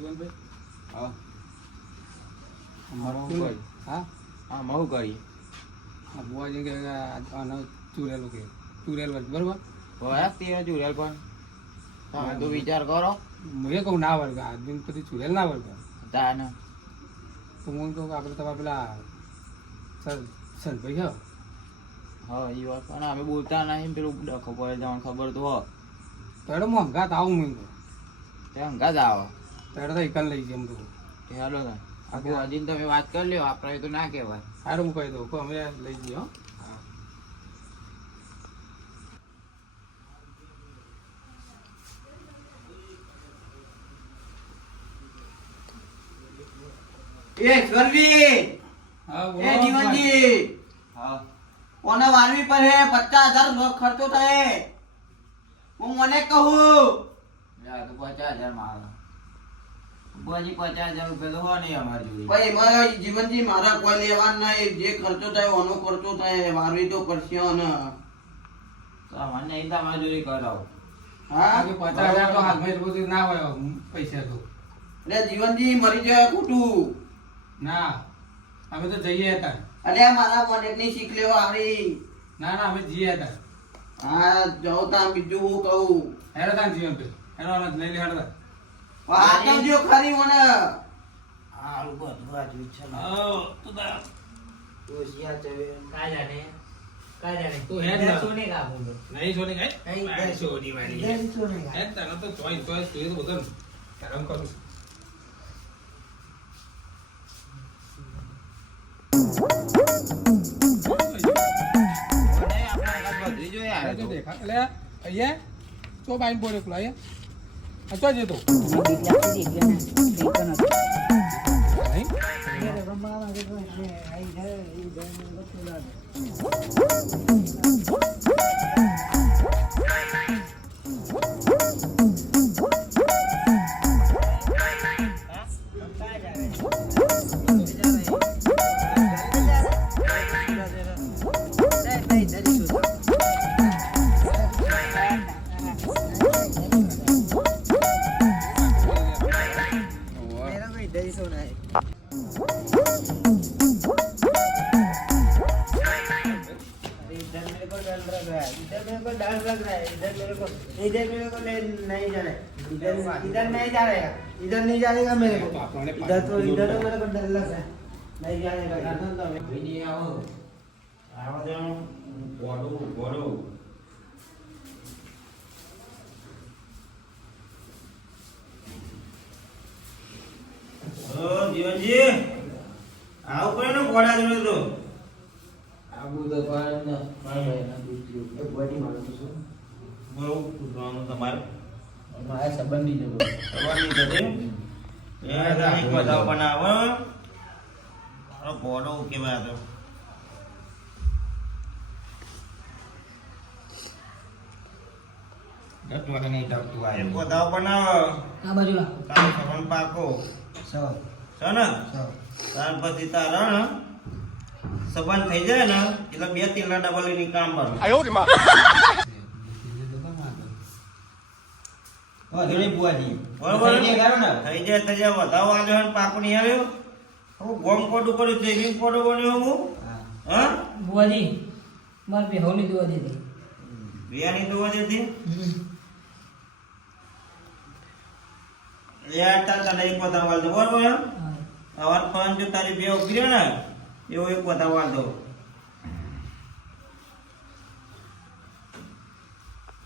જીવનભાઈ હા હા હા મહુ કરી હા બુવાજી કે આનો ચૂરેલું કે ચૂરેલ બરોબર હોય તે જોડેલ પણ તમે તો વિચાર કરો હું એ કહું ના વર્ગ આદમી પછી ચૂરેલ ના વર્ગ તાને તો હું કહું કે આપણે તમારા પેલા સરભાઈ છો હા એ વાત પણ અમે બોલતા નહીં પેલું ડખો પડે જવાનું ખબર તો હો તો એડો મોંઘા આવું હું કહું તે હંગા જ આવે તો એડો તો એકલ લઈ જઈએ એમ તો કે હાલો ને આખું હજી તમે વાત કરી લ્યો આપણે તો ના કહેવાય સારું હું કહી દઉં કે અમે લઈ જઈએ હો એ સ્વર્ગી હા એ જીવનજી હા કોને વારવી પર હે 50,000 ખર્ચો થાય હું મને કહું યા તો 50,000 મારો બોજી 50,000 રૂપિયા તો હો નહીં અમારી જોડે ભાઈ મારા જીવનજી મારા કોઈ લેવા નહીં જે ખર્ચો થાય ઓનો ખર્ચો થાય વારવી તો પડશે ને તો મને નહીં તમારી જોડે કરાવો હા 50,000 તો હાલમાં એટલું બધું ના હોય પૈસા તો એટલે જીવનજી મરી જાય ખોટું ના અમે તો જઈએ હતા અલ્યા મારા મોનેટની શીખ લેવા આવી ના ના અમે જઈએ હતા હા જાઉં તા બીજું હું કહું હેડો તા જીવનભાઈ હેડો અમે લઈ લે હેડો તા હાચવજો ખરી મને હારું બધું વાંચ્યું છે ને તો તા હોશિયાર છે કા જાણે તું હેડ ના સોને કા બોલો નહીં સોની નહીં, કાઈ સોની વાળી નહીં સોને કા હેડ તને તો ચોઈસ તું તો બધું હેરાન કરું છું બધી જોયા એટલે દેખા એટલે અહીંયા ચો બાઈન બોલે પેલા અહીંયા આ ચો જતો નહીં इधर नहीं जाएगा मेरे को इधर तो मेरे को डर लग रहा है नहीं जाएगा વિડિયો આવો आवाज बोलो बोलो जीवनजी आओ कोई ना घोड़ा जोड़े तो આબુ તો પણ મારે ના દૂસરી एक बड़ी मारो तो सो बोलो पूछવાનું તમારે મારા સંબંધી જતો સવારની થશે એ રાણી બધાઓ બનાવો મારો ઘોડો કેવા હતો જતો નહીં ડરતું એ બધાઓ બનાવો આ બાજુ લા તારે સવન પાકો સર છે ને ત્યાર પછી તારા ને સબન થઈ જાય ને એટલે 2-3 લાડા બલીની કામ કરું ઘણી બુઆજી બરોબર થઈ જાય ને થઈ જાય વધાવો આજો ને પાકો નહીં આવ્યો હું ગોમ કોડું કર્યું છે રીંગ કોડો બન્યો હું હા बुआजी मार पे होली दुआ दे दे બિયાની દોવા દેતી યાર તને એક બધા વાળ દો બરોબર અવાર ફોન જો તારી બે ઉભી રહે ને એવો એક બધા વાળ દો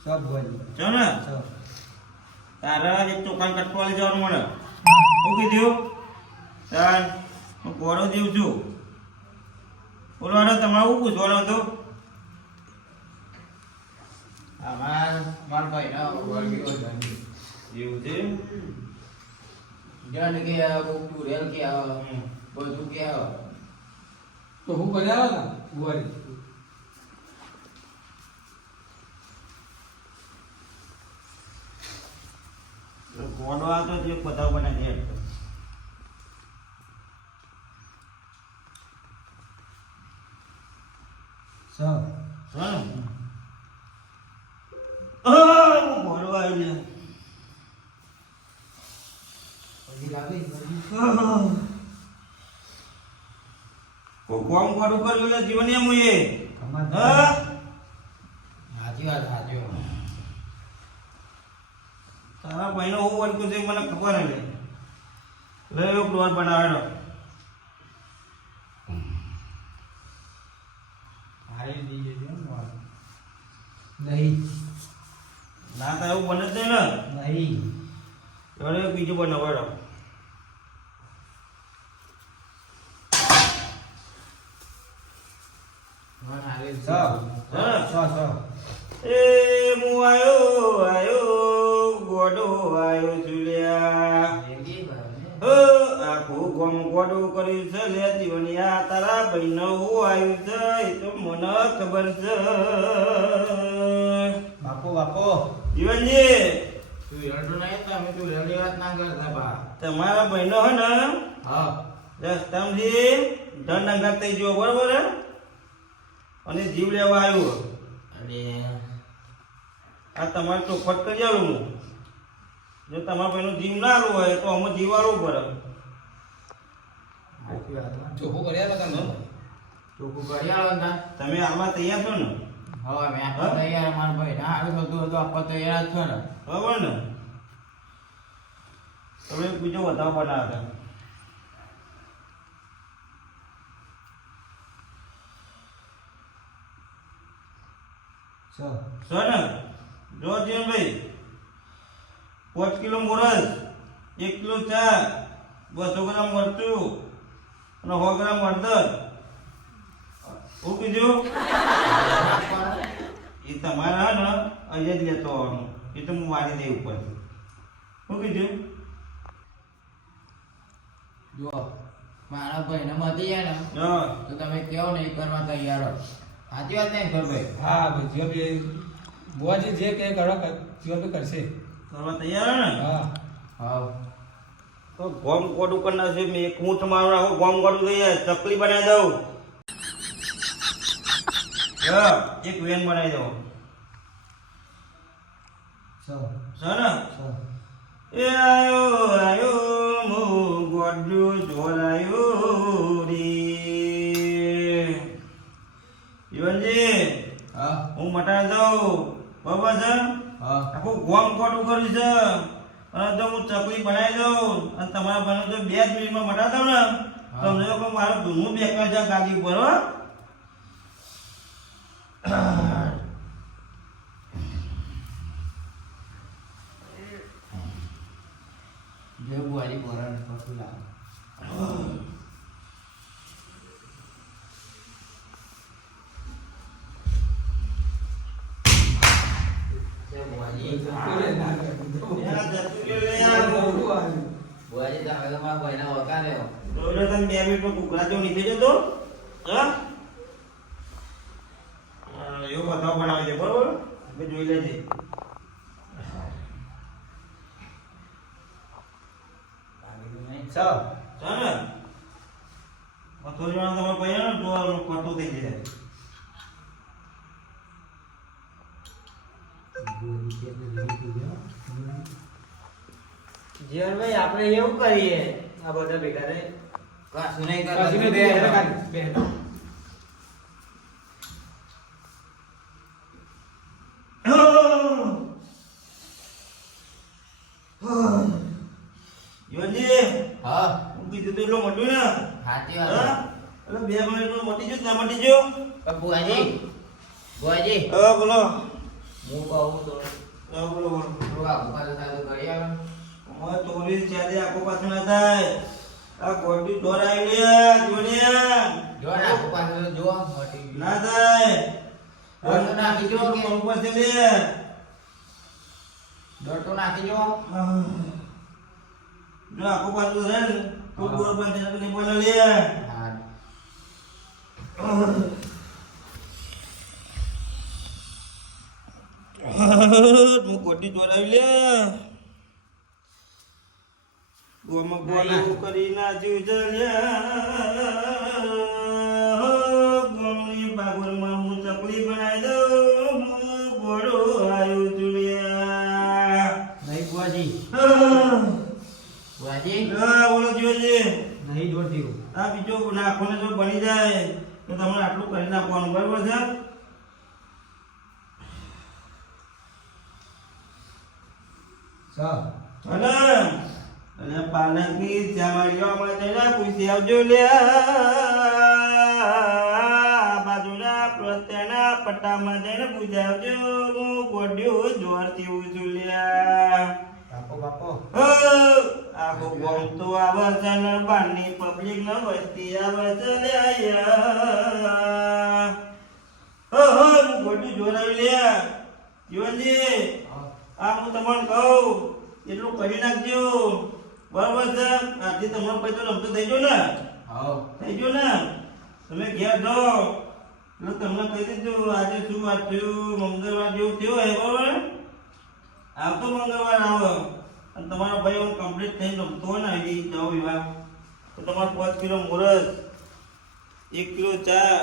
સબ બુઆજી જો ને તારા એક ચોખાન કટકો લઈ જવાનું મને હું કીધું તાર હું ઘોડો દેવ છું બોલવાનો તમારે શું પૂછવાનો હતો અમાર માર ભાઈ ના વર્ગીઓ જાની એવું છે જાન કે આ બુક રેલ કે આ બધું કે આ તો હું કર્યા હતા બુવારી ઘોડો આ તો જે બધા બના દે સબ હા ઘોડો આવી હજી લાગી કોમ કોડું કર્યું એટલે જીવન એમ હોય સાચી વાત સાચી વાત તારા ભાઈનો હું વર્તું છે મને ખબર નહીં લે એક ડોર બનાવેલો નહીં ના તો એવું બને જ નહીં ને નહીં એટલે એક બીજું બનાવેલો એ હું આયો ગોડો આયો ચુલ્યા આખું ગમ ગોડું કર્યું છે લે જીવનિયા તારા ભાઈનો હું આવ્યું છે એ તો મને ખબર છે બાપો બાપો જીવનજી તું રડતો નહીં તમે તું રડી વાત ના કરતા બા તમારા ભાઈનો હે ને હા રસ્તામાંથી ધન અંગાત થઈ ગયો બરોબર હે અને જીવ લેવા આવ્યો અને આ તમારે ચોખવટ કરી આલું હું જો તમારા ભાઈનો જીવ ના આલવો હોય તો અમે જીવ આલવું પડે સાચી વાત ચોખ્ખું કર્યા હતા તમે ચોખ્ખું કરી આલો ને તમે આમાં તૈયાર છો ને હવે મેં આપવા તૈયાર મારા ભાઈ ના હારું થતું હતું આપવા તૈયાર જ છો ને બરાબર ને તમે બીજો વધારો બનાવતા છો ને જો જીવનભાઈ 5 કિલો મોરસ 1 કિલો ચા 200 ગ્રામ મરચું અને 100 ગ્રામ હળદર શું કીધું એ તમારા ને અહીંયા જ લેતો આવવાનું એ તો હું મારી દે ઉપર શું કીધું જો મારા ભાઈને મળી જાય ને હા તો તમે કેવો નહીં કરવા તૈયાર હો સાચી વાત નહીં ભાઈ હા ભાઈ જીવનભાઈ બુઆજી જે કહે કરો જીવનભાઈ કરશે કરવા તૈયાર હે ને હા હા તો ગોમ કોડું કરી નાખ્યું મેં એક ઊંટ મારું આખું ગોમ કોડું થઈ જાય ચકલી બનાવી દઉં હા એક વેન બનાવી દઉં છે ને એ આયો મો ગોડું જોરાયો રે જીવનજી હા હું મટાડી દઉં બરાબર છે હા આખું ગોમ કોડું કર્યું છે અને જો હું ચકલી બનાવી દઉં અને તમારા ભાઈને જો 2 જ મિનિટમાં મટાડી દઉં ને તો અમને લોકો મારું ધૂનું બેકાર છે ગાડી ઉપર હો જો બુઆરી બોરણ પકડી લાવો બુઆજી બુઆજી તમે તો મારા ભાઈને ઓળખા લેવો તમે 2 મિનિટમાં કુકડા જેવો નીકળી જતો હા એવો બતાવ બનાવી દે બરોબર આપણે જોઈ લેજે ચાલ ચાલ ને થોડી વાર તમે પહેલા ને તો કટું થઈ જાય જીવનભાઈ આપણે એવું કરીએ આ બધા ભેગા રે કશું નહીં કાશીને બે કરતા બે યોજી હા હું કીધું તો એટલો મોટું ને સાચી હા વાત એટલે 2 મિનિટમાં મોટી જો ના મોટી જો બુઆજી બુઆજી હા બોલો હું કહું તો હા બોલો બોલો થોડું આગળ પાછળ ચાલુ કરી આવો અમારે તોરી ચાદે આખો પાછું ના થાય આ ગોડી દોરાઈ લે જોનિયા જો ને આગળ પાછળ જો મોટી ના થાય દોડ તો નાખી જો કે ઉપર છે લે દોડ તો નાખી જો જો આખો પાછું છે ને તો ગોળ બંધ છે ને બોલે લે હા હું ગોડી દોરાઈ લે ગોમાં ગોળું કરી નાખ્યું છે લે ગોળની બાગુરમાં હું ચકલી બનાવી દઉં ગોળો આવ્યો ચુલિયા નહીં બુઆજી બુઆજી બુઆજી બોલો જોજે નહીં દોડતી આ બીજો નાખોને જો બની જાય તો તમને આટલું કરી નાખવાનું બરાબર છે અને પાલકી જમાડીઓમાં જઈને પૂછી આવજો લે બાજુના પ્રત્યેના પટ્ટામાં જઈને પૂછી આવજો હું ગોડ્યું જોરથી ઉજું લ્યા બાપો બાપો આખો ગોમ તો આવે છે ને બારની પબ્લિક ન વસ્તી આવે છે લ્યા હું ગોડ્યું જોરાવી લ્યા જીવનજી આ હું તમને કહું એટલું કરી નાખજો બરાબર છે આજથી તમારો પૈસો રમતો થઈ ગયો ને હા થઈ ગયો ને તમે ઘેર જાઓ એટલે તમને કહી દીધું આજે શું વાત થયું મંગળવાર જેવું થયું હોય બરાબર આવતો મંગળવાર આવો અને તમારો ભાઈ હું કમ્પ્લીટ થઈને રમતો હોય ને અહીંથી જાઓ વિવાહ તો તમારે 5 કિલો મોરસ 1 કિલો ચા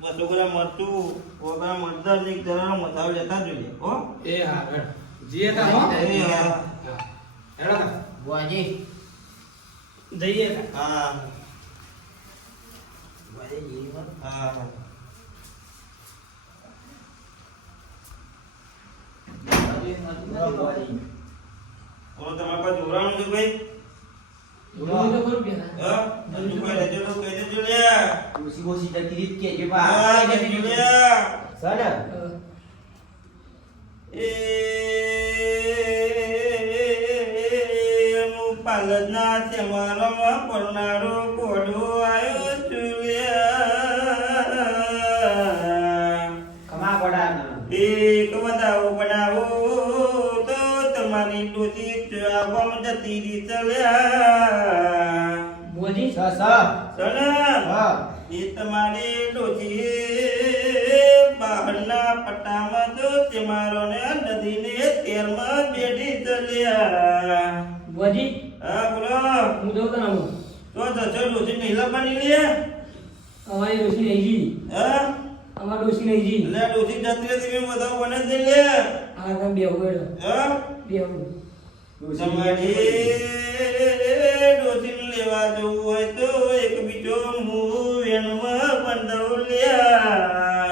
200 ગ્રામ મરચું 100 ગ્રામ હળદર ને 1 જણાનો મસાલો લેતા જોઈએ હો એ હા જીએ તા હો હેડો તા બુઆજી જઈએ તા હા બુઆજી હા ઓલો તમારા પાસે જોરાણું છે ભાઈ બોલો તો કરું કે હા જલ્દી કોઈ લેજો તો કહી દેજો લે ઓછી ઓછી જતી રીત કે જે હા જલ્દી લે સર હું પાલના તેમારામાં પડનારો ઘોડો આવ્યો છું કમા ગોડા એક વધાવો બનાવો તો તમારી ડોસી ચાવમ જતી રી ચલ્યા બોજી સ સ સના હા એ તમારી ડોસી બહારના પટ્ટામાં તો તમારો ને નદીને તેરમાં બેઠી ચલ્યા બોજી હા બોલો હું તો કરાવું તો જશો ડોસી નહીં લાવવાની લે અમારી ડોસી નહીં જી હા અમારી ડોસી નહીં જી એટલે ડોસી જતી રહી તમે બધા બને જ લે આ કામ બે હોય હા બે હોય તમારી ડોસીને લેવા જવું હોય તો એક બીજો હું વેણમાં બંધવ લ્યા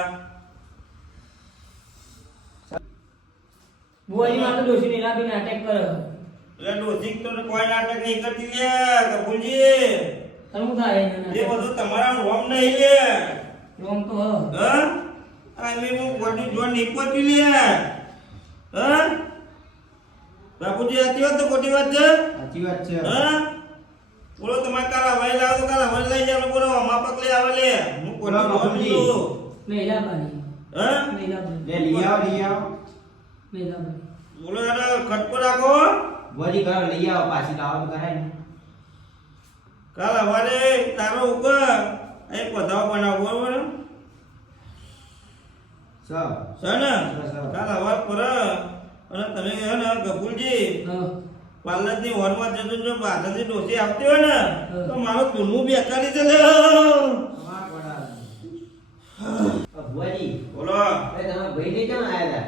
બોજી માં તો ડોસી નહીં લાવી નાટક કરે એટલે ડોસી તો કોઈ નાટક નહીં કરતી લ્યા કપૂરજી તને હું થાય એ બધું તમારા રોમ નહીં લે રોમ તો હ હા આ મેં હું ગોડી જો નહીં પહોંચી લ્યા હા બાપુજી આતી વાત તો ખોટી વાત છે સાચી વાત છે હા બોલો તમારે કાલા ભાઈ લાવો તો કાલા ભાઈ લઈ જાવ બોલો માપક લઈ આવે લે હું બોલો, કોટી બાપુજી. જોઉં નહીં લાવવાની હા નહીં લાવવાની લે લઈ આવો નહીં લાવવાની બોલો યાર ખટકો રાખો વળી ઘર લઈ આવો પાછી લાવો તો કરાય ને કાલ હવારે તારો ઉપર એક પધાવ બનાવો બરોબર સ છે ને સર. કાલ હવાર પર અને તમે હે ને ગફુરજી હા પાર્લરની હોલમાં જજો જો બાદલની ડોસી આવતી હોય ને તો મારો ધૂનું બેકારી છે લે કમા ગોડા ભુવાજી બોલો એ તમે ભાઈ ને કેમ આયા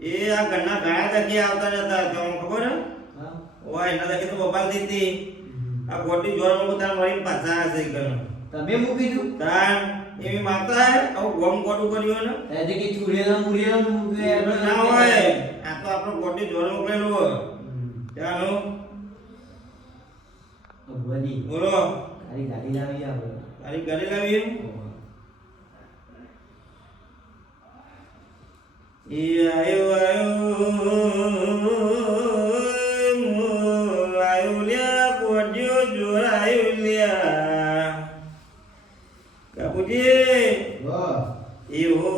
એ આ ઘરના ઘણા જગ્યાએ આવતા જતા તો ખબર હે હતા ઓય એના લગી તો બબાલ દીધી આ ગોટી જોરમાં ઉતાર મારી પાછા હશે કર તમે મૂકી દઉં તાન એવી માતા હે આવું ગોમ ગોટું કર્યું ને એટલે કે ચૂડેલા મુડેલા મૂકે ના હોય આ તો આપણો ગોટી જોર મોકલેલું હોય ત્યાંનું ભુવાજી બોલો તારી ગાડી લાવી આવો તારી ઘરે લાવી એ આયો આયો લ્યા ગોડ્યો જોર આયો લ્યા કાબુજી વાહ એવો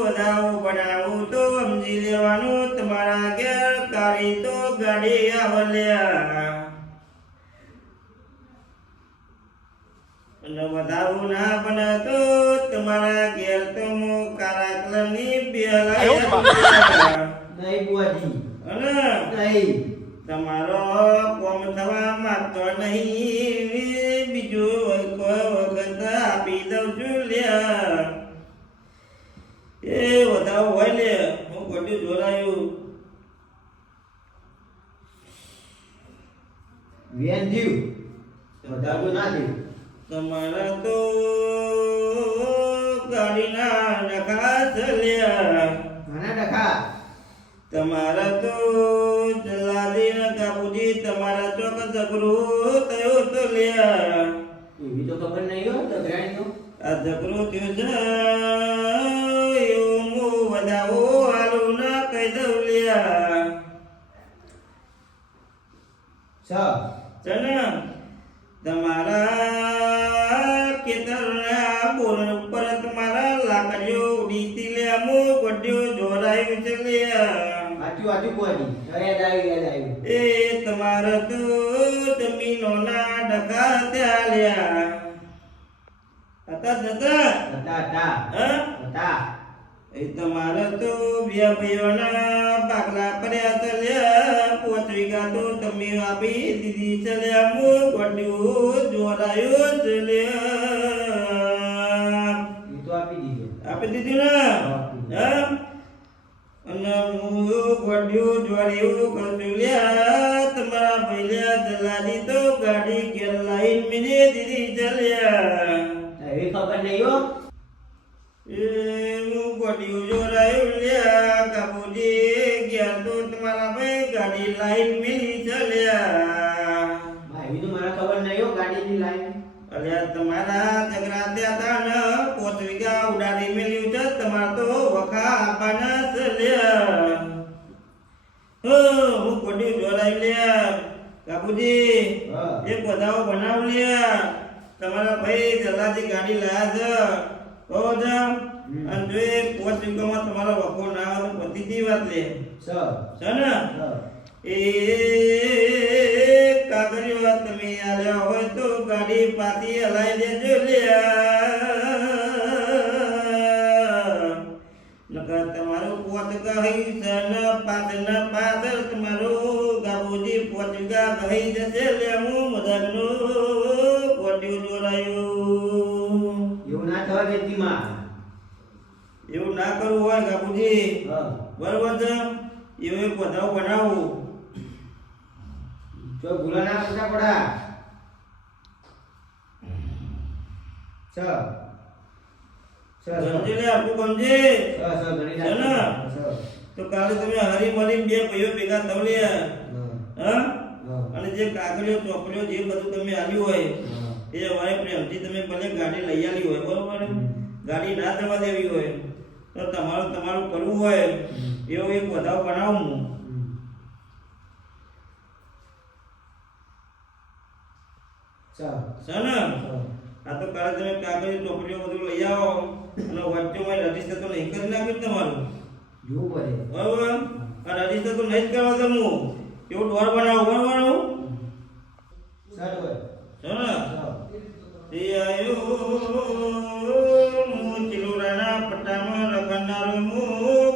વધાવો બનાવું તો સમજી લેવાનું તમારા ઘેર કાઢી તો ગાડી આવલ્યા અને વધાવું ના બને તો તમારા ઘેર તો હું કાળા કલરની બેલા નહીં બુવાજી અને નહીં તમારો કોમ થવા માંગતો નહીં બીજું કોઈ વખત આપી દઉં છું લ્યા એ વધારે હોય લે હું ખોટી જોરાયું વેન જીવ વધારે તો ના જીવ તમારા તો ગાડીના ડખા ચલ્યા ઘણા ટકા તમારા તો જલાદી ના કાબુજી તમારા ચોક ઝઘડો થયો તો લ્યા એવી તો ખબર નહીં હો તગરાણી તો આ ઝઘડો થયો છે એવું હું વધાવો હાલું ના કહી દઉં લ્યા છ ચને તમારા ખેતરના બોર ઉપર તમારા લાકડીઓ ઉડીતી લે મો ગોડ્યો જોરાયું છે લ્યા આટલું આટલું કોની યાદ આવ્યું એ તમારા તો જમીનોના ડખા ત્યાં લ્યા હતા જતા હતા હા હતા એ તમારા તો બે ભાઈઓના પાકલા પડ્યા છે લ્યા 5 વીઘા તો તમે આપી દીધી છે લ્યા મો ગોડ્યું જોરાયું છે લ્યા એ તો આપી દીધો આપી દીધું ને હા અને હું ગોડ્યું જોડ્યું કરતું લ્યા તમારા ભૈયા જલાદી તો ગાડી ઘેર લાઈન મિને દીધી ચાલ્યા એવી ખબર નહીં હો એ હું ગોડ્યું જોડાયું લ્યા કાબુજી ઘેર તો તમારા ભાઈ ગાડી લાઈન મિલી ચાલ્યા એવી તો મને ખબર નહીં હો ગાડીની લાઈન અલ્યા તમારા ઝઘડા ત્યાં હતા ને 5 વીઘા ઉડાડી મેલ્યું છે તમારે તો વખા આપવાના છે લ્યા હું ગોડ્યું જોડાયું લ્યા કાબુજી હા એ બધાઓ બનાવ લ્યા તમારા ભાઈ જલાદી ગાડી લાયા છે કહો છો અને જો એ 5 વીઘામાં તમારો વખો ના આવે તો પતી દી વાત લે છ છે ને એ કાગળિયો તમે આલ્યા હોય તો ગાડી પાછી હલાઈ દેજો લ્યા નકર તમારું પોત કહી છે ને પાછળ તમારું ગાબુજી 5 વીઘા કહી જશે લે હું મજાકનું ગોડ્યું જોડાયું એવું ના થવા દેતી માં એવું ના કરવું હોય ગાબુજી હા બરોબર છે એવું એક બધાઓ બનાવું જો ભૂલો ના પૂછા પડા છ છ સમજી લે આપણું સમજી ગણી છે ને? તો કાલે તમે હરી મરી બે ભાઈઓ ભેગા થવ લે હા અને જે કાગળિયો ચોપડીઓ જે બધું તમે આલ્યું હોય એ અમારે પ્રેમથી તમે ભલે ગાડી લઈ આલી હોય બરોબર ગાડી ના જવા દેવી હોય તો તમારું કરવું હોય એવો એક વધાવ બનાવું હું છે ને આ તો કાલે તમે કાગળિયો ચોપડીઓ બધું લઈ આવો અને વચ્ચે રજીસ્ટર તો નહીં કરી નાખ્યું તમારું જોવું પડે બરોબર આ રજીસ્ટર તો નહીં જ કરવા દઉં હું એવું ડોર બનાવો બરોબર સર છે ને એ આયો હું ચિલુરાના પટ્ટામાં રખડનારો હું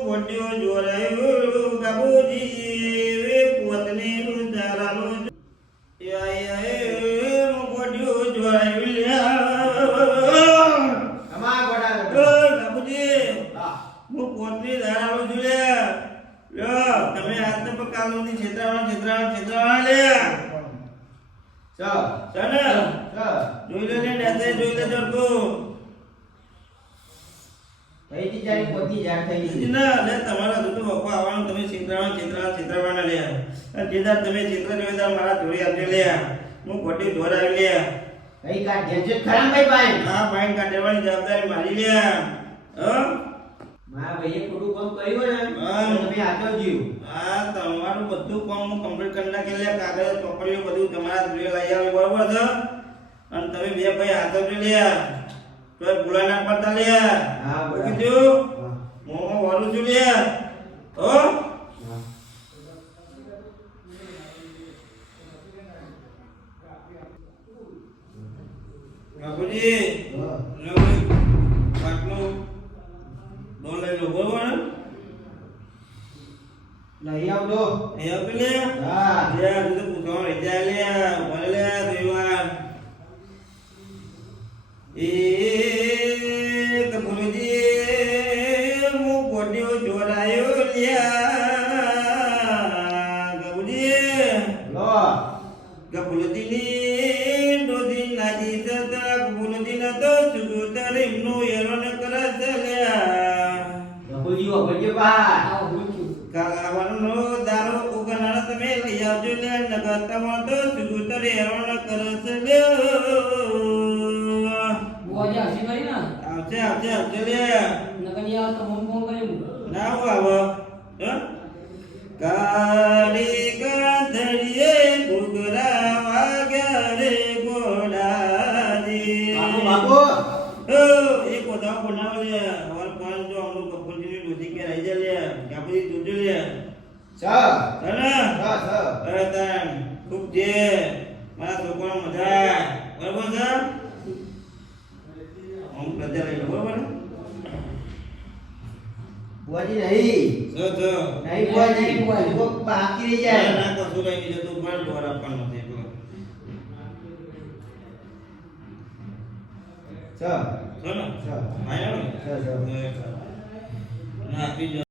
ગોડ્યો જોરાયો બાબુજી પોતની જારાનો એ આયો હું ગોડ્યો જોરાયો લ્યા અમાર ગોડા બાબુજી હા હું પોતની જારાનો છું લ્યા તમે આજ તો કાલોની છેતરાવાના લ્યા સર છે ને સર જોઈ લે નેતે જોઈ લે જરકો થઈ જી જારી પોતી જાર થઈ ગઈ ના લે તમારા દુતો વખો આવવાનું તમે ચિત્રાવાના લે અને જેદાર તમે ચિત્ર જોઈદાર મારા જોડી આપજો લે હું ખોટી ઢોરાવી લે કઈ કા જેજે ખરામ ભાઈ ભાઈ હા ભાઈ કાઢવાની જવાબદારી મારી લે મારા ભાઈએ ખોટું કામ કર્યું ને હા. તો તમે આચવજો હા તમારું બધું કામ હું કમ્પ્લીટ કરી નાખી લે કાગળ ચોપડીઓ બધું તમારા જોડે લઈ આવી બરોબર છે અને તમે બે ભાઈ હાથો જો લે તો ભૂલા ના પડતા લે હા, બરાબર. કીધું હા હું વાળું છું લે હો હા બાપુજી હા. લો પાટલો ડોલ લઈ લો બરોબર ને નહીં આવતો અહીં આપી લે હા લે તું તો પૂછવા રહી જાય લે ભલે લે દેવા એ કબૂલજી હું ગોડ્યો જોરાયો લ્યા ગબુજી લો ગબુલદીની ડોદી નાજી સતા ગબુલદીન તો સુગુતરી નો યરણ કરસલ્યા બાપુજી વગડજો પા કાલાવરનો દારો ઉગનાર તમે લઈ આવજો લે નગર તમાર તો સુગુતરી યરણ કરસલ્યા બોજા સિવાય ના આવશે લે નકનિયા તો ફોન કર્યું ના આવ કાળી કાંધડીએ ઘૂઘરા વાગ્યા રે ગોડાજી બાપુ એ કોદા બનાવ લે હવાર પાંચ જો અમનું કપૂરજીની ડોસી કે રહી જા લે કાપડી જોજો લે સ તને અરે તન ખૂબ જે મારા છોકરાનો મજા બરાબર છે હું પ્રજા લઈ લો બરાબર બુઆજી નહીં નહીં બુઆજી કોક બાકી રહી જાય ના કશું કઈ નહીં જતું પણ ડોર આપવાનો છે સ ચલો સ આયો સ ને આપી